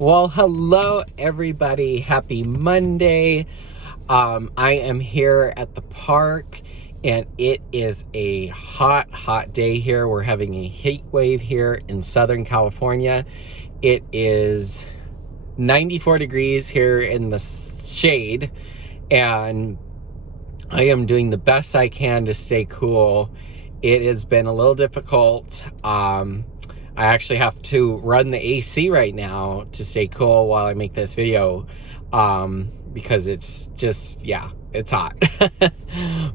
Well, hello everybody. Happy Monday. I am here at the park and it is a hot day here. We're having a heat wave here in Southern California. It is 94 degrees here in the shade and I am doing the best I can to stay cool. It has been a little difficult. I actually have to run the AC right now to stay cool while I make this video, because it's just, it's hot.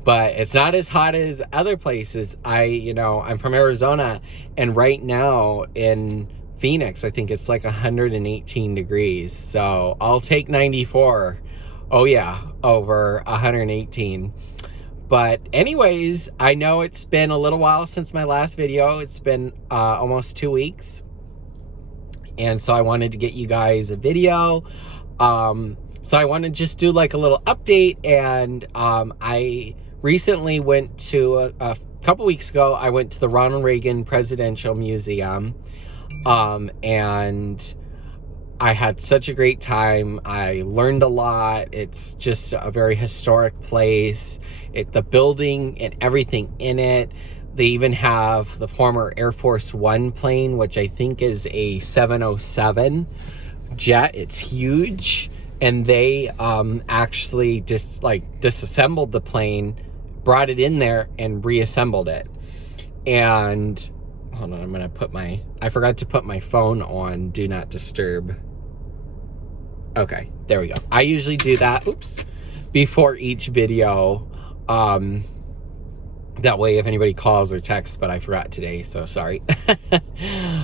But it's not as hot as other places. I'm from Arizona, and right now in Phoenix, I think it's like 118 degrees. So I'll take 94. Oh yeah, over 118. But anyways, I know it's been a little while since my last video. It's been almost 2 weeks. And so I wanted to get you guys a video. So I want to just do like a little update. And I recently went to, a couple weeks ago, I went to the Ronald Reagan Presidential Museum. And I had such a great time. I learned a lot. It's just a very historic place. The building and everything in it. They even have the former Air Force One plane, which I think is a 707 jet. It's huge. And they actually just disassembled the plane, brought it in there and reassembled it. And hold on, I'm gonna I forgot to put my phone on Do Not Disturb. Okay, there we go. I usually do that, before each video. That way if anybody calls or texts, but I forgot today, so sorry.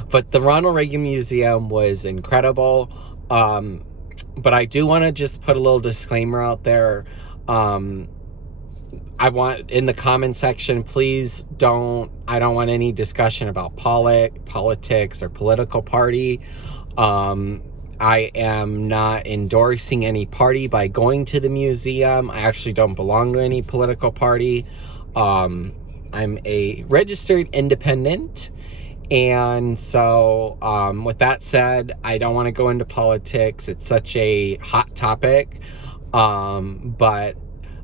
But the Ronald Reagan Museum was incredible. But I do want to just put a little disclaimer out there. I want, in the comment section, please I don't want any discussion about politics or political party. I am not endorsing any party by going to the museum. I actually don't belong to any political party. I'm a registered independent. And so with that said, I don't want to go into politics. It's such a hot topic. But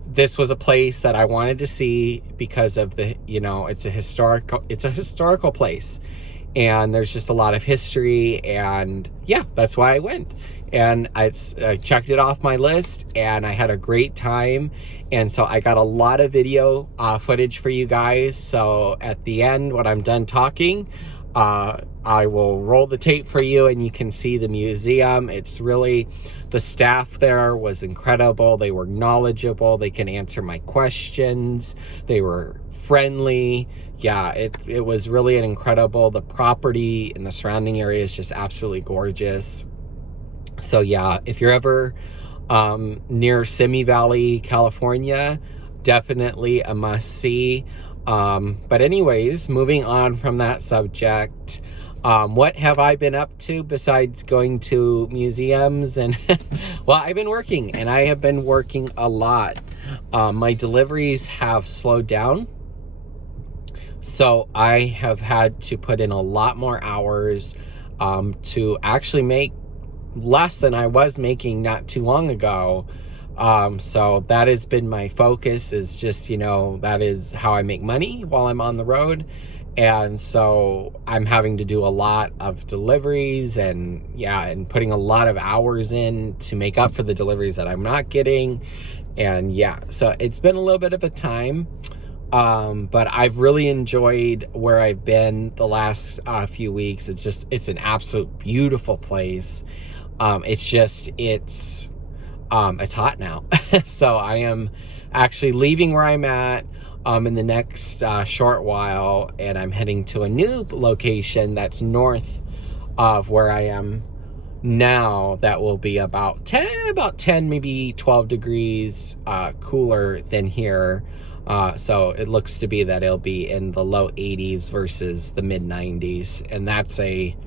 this was a place that I wanted to see because of it's a historical place. And there's just a lot of history, and yeah, that's why I went. And I checked it off my list, and I had a great time. And so I got a lot of video footage for you guys. So at the end, when I'm done talking, I will roll the tape for you, and you can see the museum. It's really, the staff there was incredible. They were knowledgeable. They can answer my questions. They were friendly. Yeah, it was really incredible. The property and the surrounding area is just absolutely gorgeous. So yeah, if you're ever near Simi Valley, California, definitely a must-see. But anyways, moving on from that subject, what have I been up to besides going to museums? And well, I've been working, and I have been working a lot. My deliveries have slowed down. So I have had to put in a lot more hours to actually make less than I was making not too long ago. So that has been my focus, is just, that is how I make money while I'm on the road. And so I'm having to do a lot of deliveries and putting a lot of hours in to make up for the deliveries that I'm not getting. And yeah, so it's been a little bit of a time. But I've really enjoyed where I've been the last few weeks. It's an absolute beautiful place. It's hot now. So I am actually leaving where I'm at in the next short while, and I'm heading to a new location that's north of where I am now. That will be about 10, maybe 12 degrees cooler than here. So it looks to be that it'll be in the low 80s versus the mid 90s. And that's it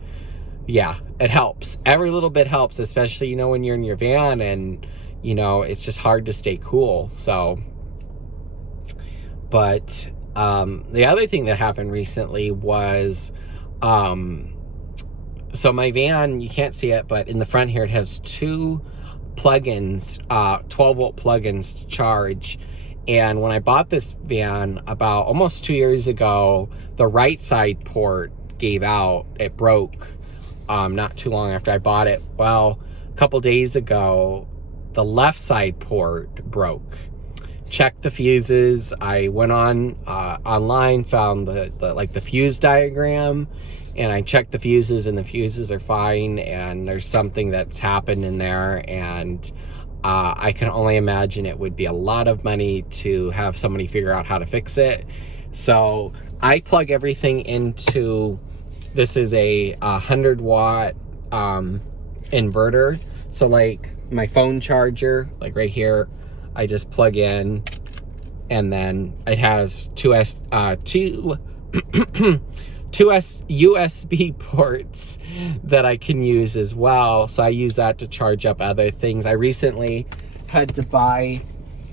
helps. Every little bit helps, especially, when you're in your van and, it's just hard to stay cool. So, but the other thing that happened recently was So my van, you can't see it, but in the front here, it has two plugins, 12-volt plugins to charge. And when I bought this van about almost 2 years ago, the right side port gave out. It broke not too long after I bought it. Well, a couple days ago, the left side port broke. Checked the fuses. I went on online, found the fuse diagram, and I checked the fuses, and the fuses are fine, and there's something that's happened in there, and I can only imagine it would be a lot of money to have somebody figure out how to fix it. So I plug everything into, this is a 100-watt inverter. So like my phone charger, like right here, I just plug in, and then it has two USB ports that I can use as well. So I use that to charge up other things. I recently had to buy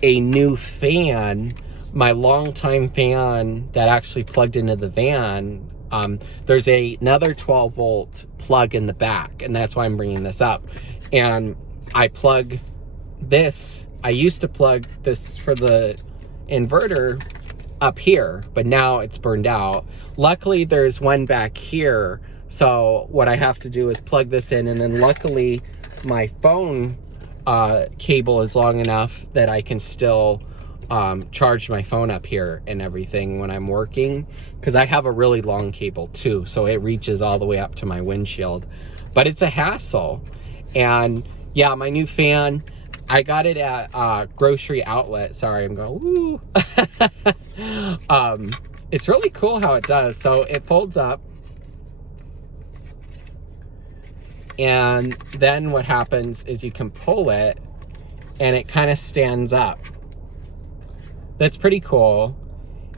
a new fan. My longtime fan that actually plugged into the van, there's another 12-volt plug in the back, and that's why I'm bringing this up. And I plug this. I used to plug this for the inverter up here, but now it's burned out. Luckily, there's one back here. So what I have to do is plug this in, and then luckily my phone cable is long enough that I can still charge my phone up here and everything when I'm working, because I have a really long cable too, so it reaches all the way up to my windshield. But it's a hassle. And yeah, my new fan, I got it at grocery outlet. Sorry, I'm going, woo. It's really cool how it does. So it folds up, and then what happens is you can pull it, and it kind of stands up. That's pretty cool.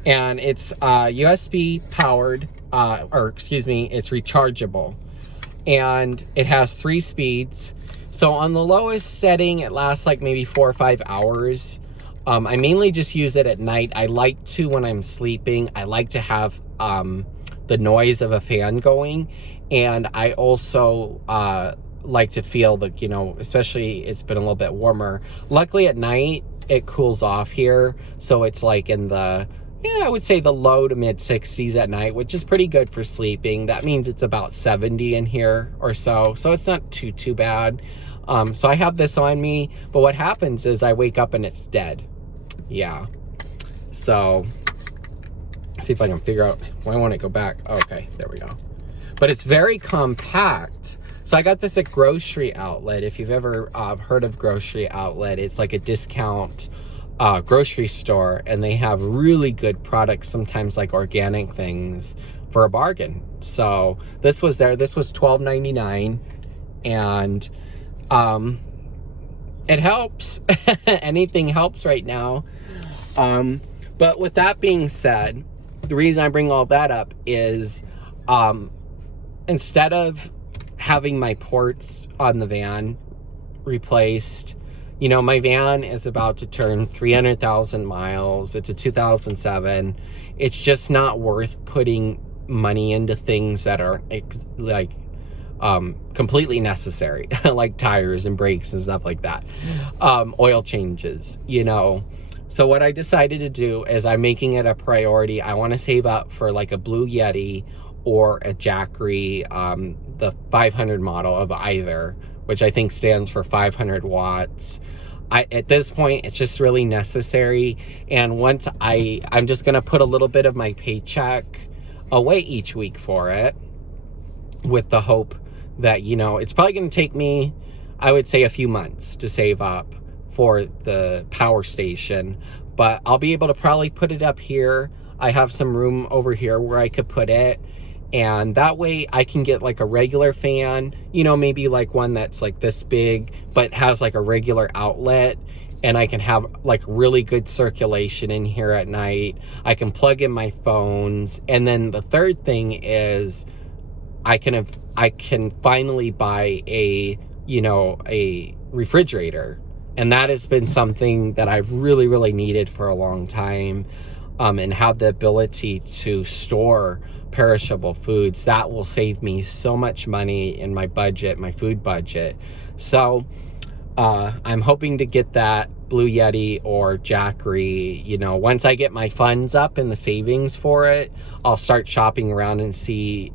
And it's USB powered, it's rechargeable. And it has 3 speeds. So on the lowest setting, it lasts like maybe 4 or 5 hours. I mainly just use it at night. I like to, when I'm sleeping, I like to have the noise of a fan going. And I also like to feel the, especially it's been a little bit warmer. Luckily at night, it cools off here. So it's like in the, I would say the low to mid 60s at night, which is pretty good for sleeping. That means it's about 70 in here or so. So it's not too bad. So I have this on me, but what happens is I wake up and it's dead. Yeah. So see if I can figure out why won't it go back. Okay, there we go. But it's very compact. So I got this at Grocery Outlet. If you've ever heard of Grocery Outlet, it's like a discount grocery store, and they have really good products, sometimes like organic things, for a bargain. So this was there. This was $12.99, and it helps. Anything helps right now. But with that being said, the reason I bring all that up is instead of having my ports on the van replaced, my van is about to turn 300,000 miles. It's a 2007. It's just not worth putting money into things that are completely necessary, like tires and brakes and stuff like that. Oil changes, So what I decided to do is I'm making it a priority. I want to save up for like a Blue Yeti or a Jackery, the 500 model of either, which I think stands for 500 watts. At this point, it's just really necessary. And once I'm just going to put a little bit of my paycheck away each week for it, with the hope that, it's probably going to take me, I would say, a few months to save up for the power station, but I'll be able to probably put it up here. I have some room over here where I could put it, and that way I can get like a regular fan, maybe like one that's like this big but has like a regular outlet, and I can have like really good circulation in here at night. I can plug in my phones, and then the third thing is I can finally buy a refrigerator. And that has been something that I've really, really needed for a long time. and have the ability to store perishable foods. That will save me so much money in my budget, my food budget. So I'm hoping to get that Blue Yeti or Jackery. You know, once I get my funds up and the savings for it, I'll start shopping around and see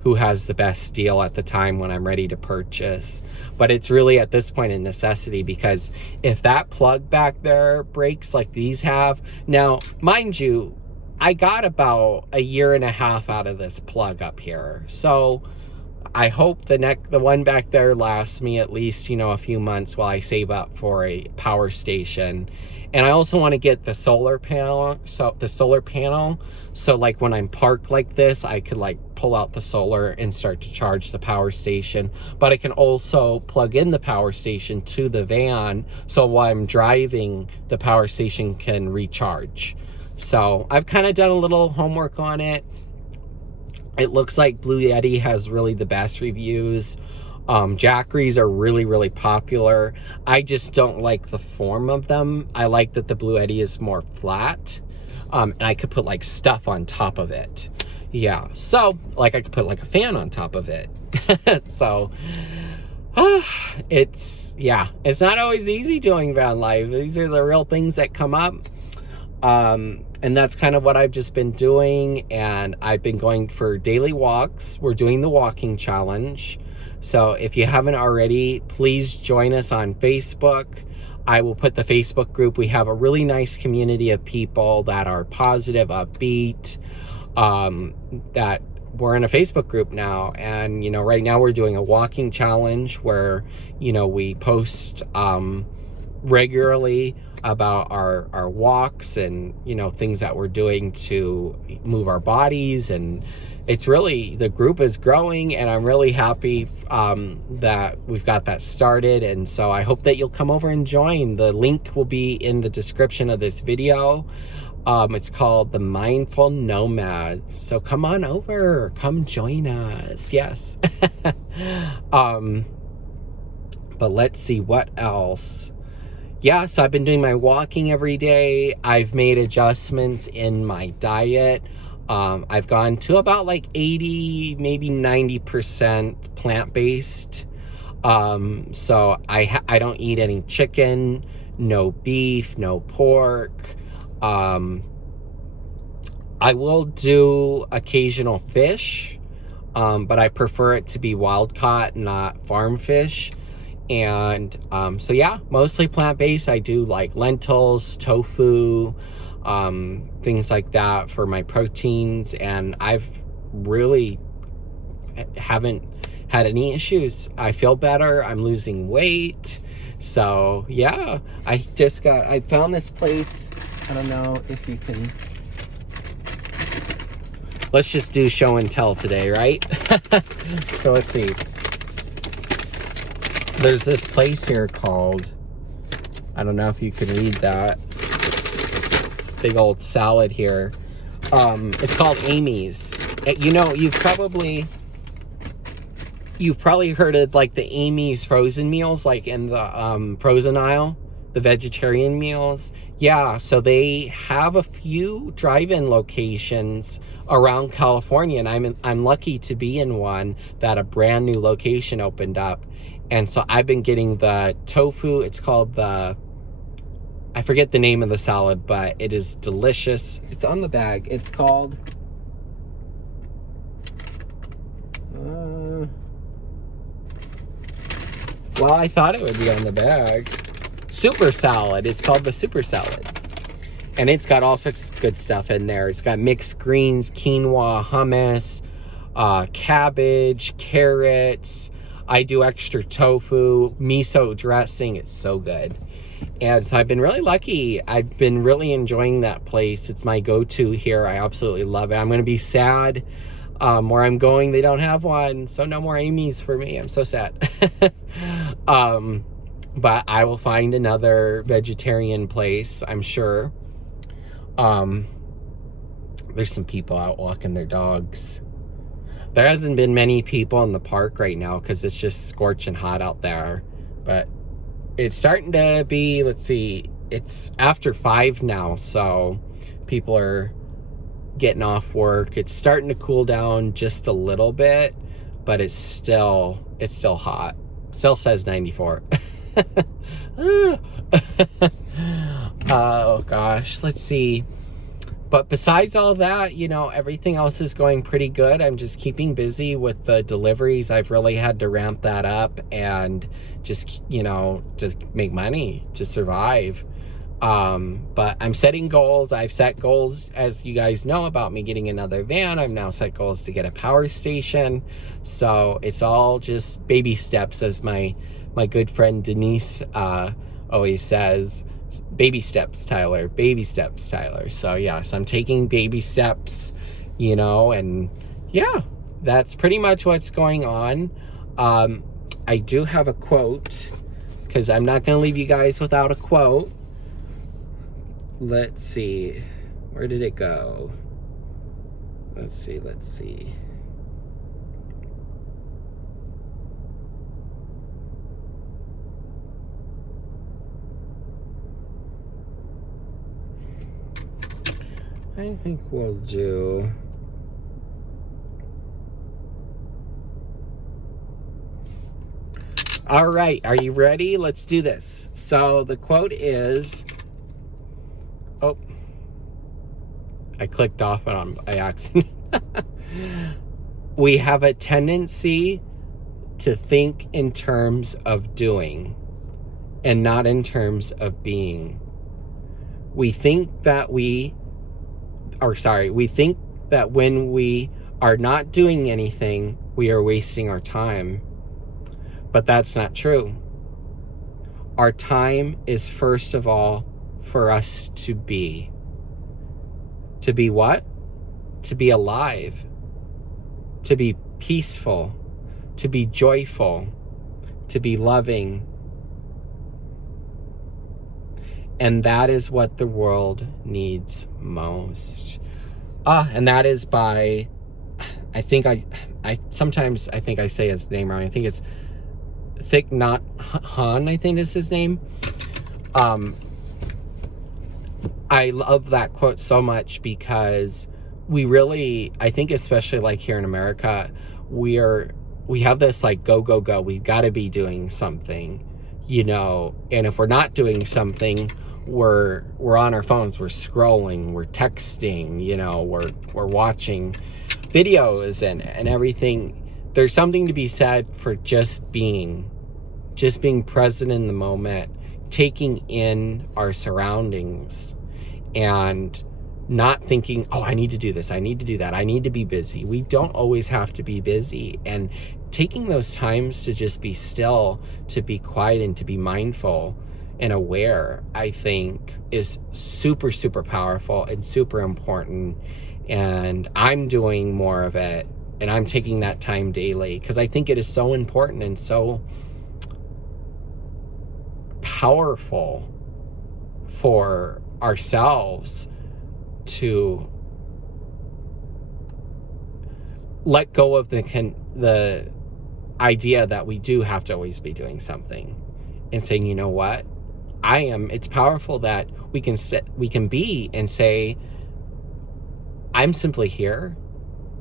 who has the best deal at the time when I'm ready to purchase. But it's really at this point a necessity, because if that plug back there breaks like these have, now mind you, I got about 1.5 years out of this plug up here, so I hope the one back there lasts me at least, you know, a few months while I save up for a power station. And I also want to get the solar panel, so like when I'm parked like this, I could like pull out the solar and start to charge the power station. But I can also plug in the power station to the van, so while I'm driving, the power station can recharge. So I've kind of done a little homework on it. It looks like Blue Yeti has really the best reviews. Jackeries are really, really popular. I just don't like the form of them. I like that the Blue Yeti is more flat. And I could put like stuff on top of it. Yeah, so like I could put like a fan on top of it. So it's not always easy doing van life. These are the real things that come up. And that's kind of what I've just been doing, and I've been going for daily walks. We're doing the walking challenge. So if you haven't already, please join us on Facebook. I will put the Facebook group. We have a really nice community of people that are positive, upbeat, that we're in a Facebook group now. And, you know, right now we're doing a walking challenge where, you know, we post regularly about our walks and, you know, things that we're doing to move our bodies. And it's really, the group is growing, and I'm really happy that we've got that started. And so I hope that you'll come over and join. The link will be in the description of this video. It's called the Mindful Nomads. So come on over, come join us. Yes. But let's see what else. Yeah, so I've been doing my walking every day. I've made adjustments in my diet. I've gone to about like 80, maybe 90% plant-based. So I don't eat any chicken, no beef, no pork. I will do occasional fish, but I prefer it to be wild caught, not farm fish. And so yeah, mostly plant-based. I do like lentils, tofu, things like that for my proteins, and I've really haven't had any issues. I feel better. I'm losing weight. So yeah, I found this place. I don't know if you can, let's just do show and tell today, right? So let's see. There's this place here called, I don't know if you can read that, big old salad here. It's called Amy's. You know, you've probably heard of like the Amy's frozen meals, like in the frozen aisle, the vegetarian meals. Yeah, so they have a few drive-in locations around California, and I'm lucky to be in one that a brand new location opened up. And so I've been getting the tofu. It's called I forget the name of the salad, but it is delicious. It's on the bag. It's called, well, I thought it would be on the bag. Super salad. It's called the super salad. And it's got all sorts of good stuff in there. It's got mixed greens, quinoa, hummus, cabbage, carrots. I do extra tofu, miso dressing. It's so good. And so I've been really lucky. I've been really enjoying that place. It's my go-to here. I absolutely love it. I'm going to be sad where I'm going, they don't have one. So no more Amy's for me. I'm so sad. But I will find another vegetarian place, I'm sure. There's some people out walking their dogs. There hasn't been many people in the park right now because it's just scorching hot out there. But it's starting to be, let's see, it's after 5 now, so People are getting off work. It's starting to cool down just a little bit, but it's still hot. Still says 94. Oh gosh, let's see. But besides all that, you know, everything else is going pretty good. I'm just keeping busy with the deliveries. I've really had to ramp that up and just, you know, to make money, to survive. But I'm setting goals. I've set goals, as you guys know about me getting another van. I've now set goals to get a power station. So it's all just baby steps, as my good friend Denise always says. Baby steps, Tyler. Baby steps, Tyler. So yes, I'm taking baby steps, you know, and yeah, that's pretty much what's going on. I do have a quote, because I'm not going to leave you guys without a quote. Let's see. Where did it go? Let's see. I think we'll do... All right, are you ready? Let's do this. So the quote is... Oh, I clicked off on by accident. We have a tendency to think in terms of doing and not in terms of being. We think that we think that when we are not doing anything, we are wasting our time. But that's not true. Our time is, first of all, for us to be. To be what? To be alive. To be peaceful. To be joyful. To be loving. And that is what the world needs most. And that is by, sometimes I think I say his name wrong. I think it's Thich Nhat Hanh, I think is his name. I love that quote so much, because we really, I think especially like here in America, we have this like go, go, go. We've got to be doing something, you know, and if we're not doing something, we're on our phones, we're scrolling, we're texting, you know, we're watching videos and everything. There's something to be said for just being present in the moment, taking in our surroundings, and not thinking, oh, I need to do this, I need to do that, I need to be busy. We don't always have to be busy. And taking those times to just be still, to be quiet, and to be mindful and aware, I think is super, super powerful and super important. And I'm doing more of it, and I'm taking that time daily, because I think it is so important and so powerful for ourselves to let go of the idea that we do have to always be doing something, and saying, you know what, it's powerful that we can be and say, I'm simply here,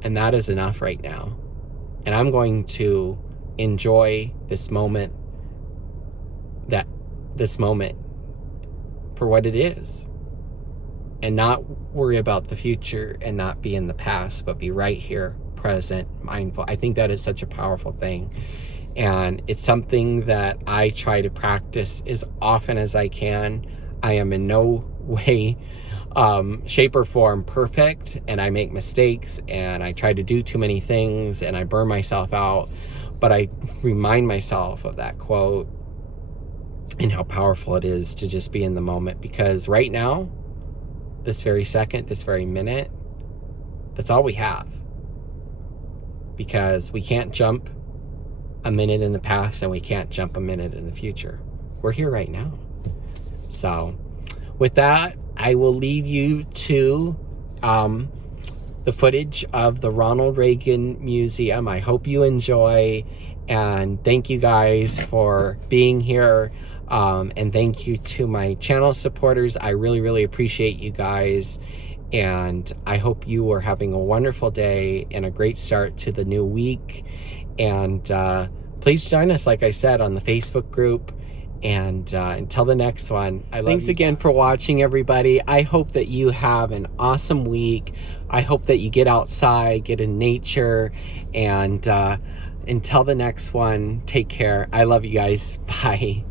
and that is enough right now, and I'm going to enjoy this moment for what it is, and not worry about the future, and not be in the past, but be right here, present, mindful. I think that is such a powerful thing, and it's something that I try to practice as often as I can. I am in no way, shape or form perfect, and I make mistakes, and I try to do too many things, and I burn myself out, but I remind myself of that quote and how powerful it is to just be in the moment, because right now, this very second, this very minute, that's all we have, because we can't jump a minute in the past, and we can't jump a minute in the future. We're here right now. So with that, I will leave you to the footage of the Ronald Reagan Museum. I hope you enjoy, and thank you guys for being here. And thank you to my channel supporters. I really, really appreciate you guys. And I hope you are having a wonderful day and a great start to the new week. And please join us, like I said, on the Facebook group. And until the next one, thanks again for watching, everybody. I hope that you have an awesome week. I hope that you get outside, get in nature. And until the next one, take care. I love you guys. Bye.